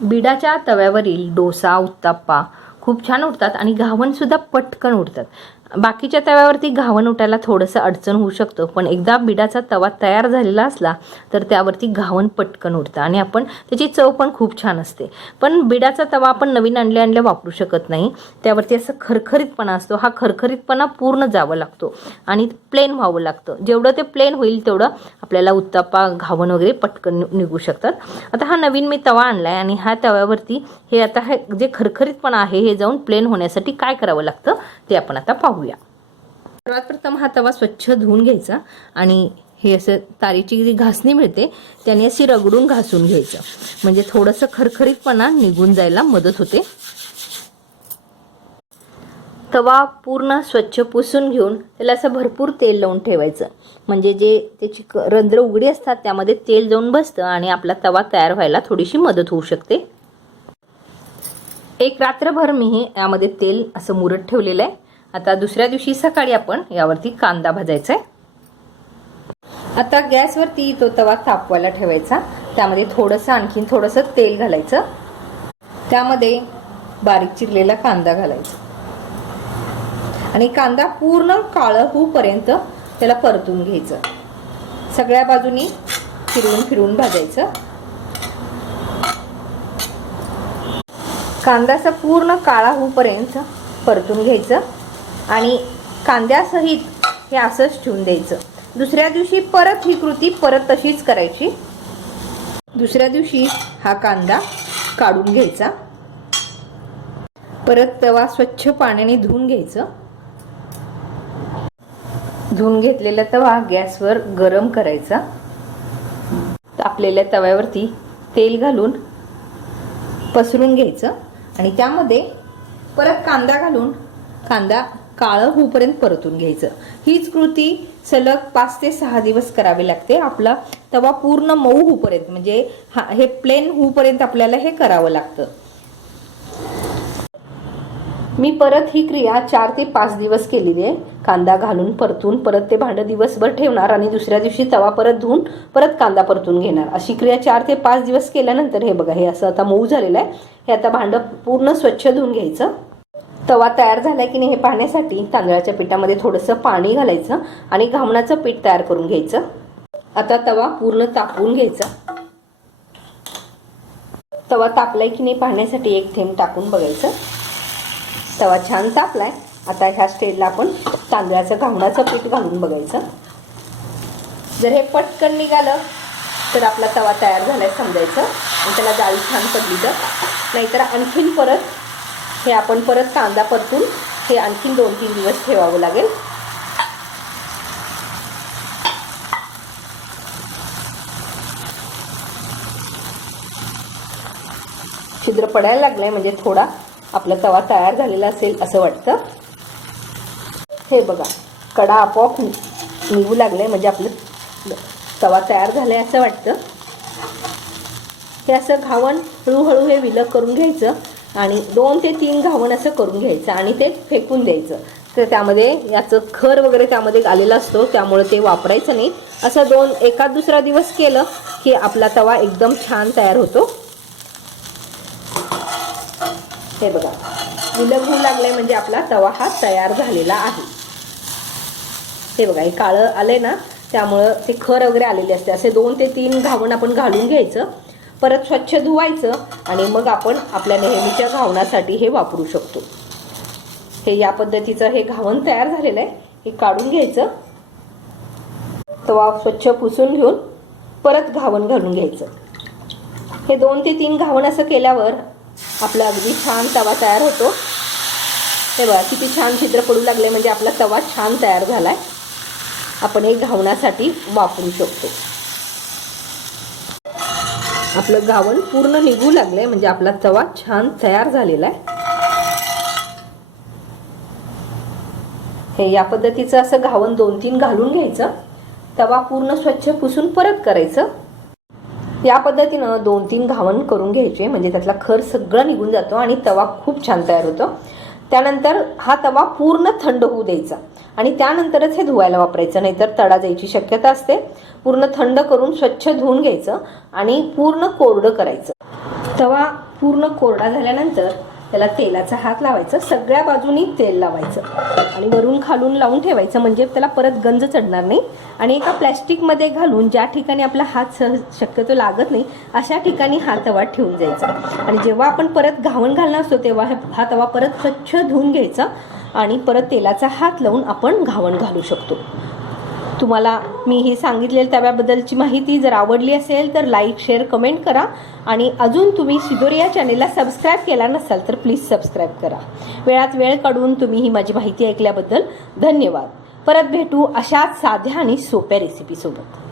बिडाच्या तव्यावरील डोसा उत्ताप्पा खूप छान उठतात आणि घावणसुद्धा पटकन उठतात बाकीच्या तव्यावरती घावण उठायला थोडंसं अडचण होऊ शकतं. पण एकदा बिडाचा तवा तयार झालेला असला तर त्यावरती घावण पटकन उठतं आणि आपण त्याची चव पण खूप छान असते. पण बिडाचा तवा आपण नवीन आणले आणले वापरू शकत नाही. त्यावरती असं खरखरीतपणा असतो. हा खरखरीतपणा पूर्ण जावं लागतो आणि प्लेन व्हावं लागतं. जेवढं ते प्लेन होईल तेवढं आपल्याला उत्तापा घावण वगैरे पटकन नि- निघू शकतात. आता हा नवीन मी तवा आणला आहे आणि ह्या तव्यावरती हे आता हे जे खरखरीतपणा आहे हे जाऊन प्लेन होण्यासाठी काय करावं लागतं ते आपण आता पाहू. पाहूया सर्वात प्रथम हा तवा स्वच्छ धुवून घ्यायचा आणि हे असं तारीची जी घासणी मिळते त्याने अशी रगडून घासून घ्यायचं. म्हणजे थोडंसं खरखरीतपणा निघून जायला मदत होते. तवा पूर्ण स्वच्छ पुसून घेऊन त्याला असं भरपूर तेल लावून ठेवायचं. म्हणजे जे त्याची रंध्र उघडी असतात त्यामध्ये तेल जाऊन बसतं आणि आपला तवा तयार व्हायला थोडीशी मदत होऊ शकते. एक रात्रभर मी हे यामध्ये तेल असं मुरत ठेवलेलं आहे. आता दुसऱ्या दिवशी सकाळी आपण यावरती कांदा भाजायचा आहे आता गॅसवरती तो तवा तापवायला ठेवायचा. त्यामध्ये थोडंसं आणखीन थोडंसं तेल घालायचं. त्यामध्ये बारीक चिरलेला कांदा घालायचा. आणि कांदा पूर्ण काळं होऊपर्यंत त्याला परतून घ्यायचं. सगळ्या बाजूनी फिरवून फिरवून भाजायचं. कांदाचा पूर्ण काळा होऊपर्यंत परतून घ्यायचं. आणि कांद्यासहित हे असंच ठेवून द्यायचं. दुसऱ्या दिवशी परत ही कृती परत तशीच करायची. दुसऱ्या दिवशी हा कांदा काढून घ्यायचा. परत तवा स्वच्छ पाण्याने धुवून घ्यायचं. धुवून घेतलेला तवा गॅसवर गरम करायचा. तापलेल्या तव्यावरती तेल घालून पसरून घ्यायचं. आणि त्यामध्ये परत कांदा घालून कांदा काळं होऊपर्यंत परतून घ्यायचं. हीच कृती सलग पाच ते सहा दिवस करावी लागते. आपला तवा पूर्ण मऊ होऊपर्यंत म्हणजे हा हे प्लेन होऊपर्यंत आपल्याला हे करावं लागतं. मी परत ही क्रिया चार ते पाच दिवस केलेली आहे. कांदा घालून परतून परत ते भांडं दिवसभर ठेवणार आणि दुसऱ्या दिवशी तवा परत धुवून परत कांदा परतून घेणार. अशी क्रिया चार ते पाच दिवस केल्यानंतर हे बघा हे असं आता मऊ झालेलं आहे. हे आता भांडं पूर्ण स्वच्छ धुवून घ्यायचं. तवा तयार झालाय की नाही हे पाहण्यासाठी तांदळाच्या पिठामध्ये थोडंसं पाणी घालायचं आणि घामणाचं पीठ तयार करून घ्यायचं. आता तवा पूर्ण तापवून घ्यायचा. तवा तापलाय की नाही पाहण्यासाठी एक थेंब टाकून बघायचं. तवा छान तापलाय. आता ह्या स्टेजला आपण तांदळाचं घावणाचं पीठ घालून बघायचं. जर हे पटकन निघालं तर आपला तवा तयार झालाय समजायचं. आणि त्याला जाळी छान पडली तर. नाहीतर आणखीन परत हे आपण परत कांदा परतून हे आणखीन दोन तीन दिवस ठेवावं लागेल. छिद्र पडायला लागलंय म्हणजे थोडा आपला तवा तयार झालेला असेल असं वाटतं. हे बघा कडा आपोआप नि- निघू लागलाय म्हणजे आपलं तवा तयार झालाय असं वाटतं. हे असं घावण हळूहळू हे विलग करून घ्यायचं. आणि दोन ते तीन घावण असं करून घ्यायचं आणि ते फेकून द्यायचं. तर त्यामध्ये याचं खर वगैरे त्यामध्ये आलेला असतो त्यामुळे ते वापरायचं नाही. असं दोन एका दुसरा दिवस केलं की आपला तवा एकदम छान तयार होतो. हे बघा विलग होऊ लागलंय म्हणजे आपला तवा हा तयार झालेला आहे. हे बघा हे काळं आलंय ना त्यामुळं ते खर वगैरे आलेले असते. असे दोन ते तीन घावण आपण घालून घ्यायचं. परत स्वच्छ धुवायचं आणि मग आपण आपल्या नेहमीच्या घावणासाठी हे वापरू शकतो. हे या पद्धतीचं हे घावण तयार झालेलं आहे. हे काढून घ्यायचं. तवा स्वच्छ पुसून घेऊन परत घावण घालून घ्यायचं. हे दोन ते तीन घावण असं केल्यावर आपला अगदी छान तवा तयार होतो. हे बघा किती छान छिद्र पडू लागले म्हणजे आपला तवा छान तयार झाला आहे आपण हे घावण्यासाठी वापरू शकतो. आपलं गावण पूर्ण निघू लागलंय. म्हणजे आपला तवा छान तयार झालेला आहे. हे या पद्धतीचं असं घावण दोन तीन घालून घ्यायचं. तवा पूर्ण स्वच्छ पुसून परत करायचं. या पद्धतीनं दोन तीन घावण करून घ्यायचे. म्हणजे त्यातला खर सगळं निघून जातो आणि तवा खूप छान तयार होतो. त्यानंतर हा तवा पूर्ण थंड होऊ द्यायचा. आणि त्यानंतरच हे धुवायला वापरायचं नाहीतर तडा जायची शक्यता असते. पूर्ण थंड करून स्वच्छ धुवून घ्यायचं आणि पूर्ण कोरडं करायचं. तवा पूर्ण कोरडा झाल्यानंतर त्याला तेलाचा हात लावायचा सगळ्या बाजूनी तेल लावायचं आणि वरून खालून लावून ठेवायचं म्हणजे त्याला परत गंज चढणार नाही. आणि एका प्लॅस्टिकमध्ये घालून ज्या ठिकाणी आपला हात सहज शक्यतो लागत नाही अशा ठिकाणी हा तवा ठेवून जायचा. आणि जेव्हा आपण परत घावण घालणार असतो तेव्हा हे- हा तवा परत स्वच्छ धुवून घ्यायचा. आणि परत तेलाचा हात लावून आपण घावण घालू शकतो. तुम्हाला मी ही सांगितलेल्या तव्याबद्दलची माहिती जर आवडली असेल तर लाईक शेअर कमेंट करा. आणि अजून तुम्ही शिदोरी या चॅनेलला सबस्क्राईब केला नसाल तर प्लीज सबस्क्राईब करा. वेळात वेळ काढून तुम्ही ही माझी माहिती ऐकल्याबद्दल धन्यवाद. परत भेटू अशाच साध्या आणि सोप्या रेसिपीसोबत